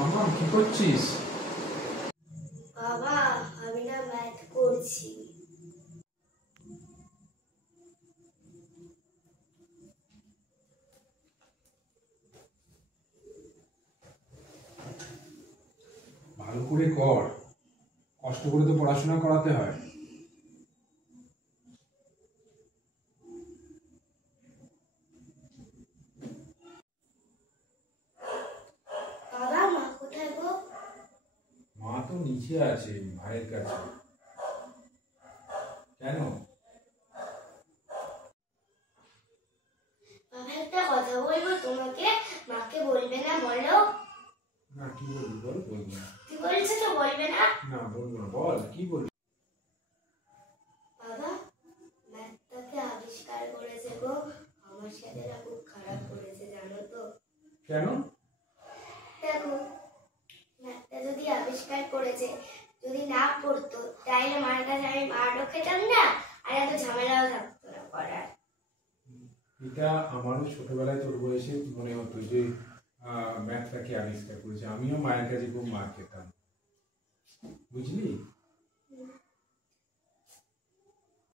মামা কি করছিস? বাবা আমি না ম্যাথ করছি। ভালো করে কর, কষ্ট করে তো পড়াশোনা করাতে হয়। বাবা মা কোথায় গো? মা তো নিচে আছে ভাইয়ের কাছে। কেন? বাবা একটা কথা বলবো তোমাকে, মাকে বলবে না বলো। না কি বলবি বল। বলবো না। কি বলছো তো বলবে না? না বলবো না, বল কি বলবি। বাবা ম্যাথটাকে আবিষ্কার করেছে গো, আমার সাথে না খুব খারাপ করেছে জানো তো। কেন? দেখো ম্যাথটা যদি আবিষ্কার করেছে, যদি না পড়তো তাইলে মার কাছে আমি মারও খেতাম না, আর এত ঝামেলাও থাকতো না করার। এটা আমারও ছোটবেলায় তোর বয়সে মনে হতো যে ম্যাথটাকে আবিষ্কার করেছে। আমিও মায়ের কাছে খুব মার খেতাম, বুঝলি।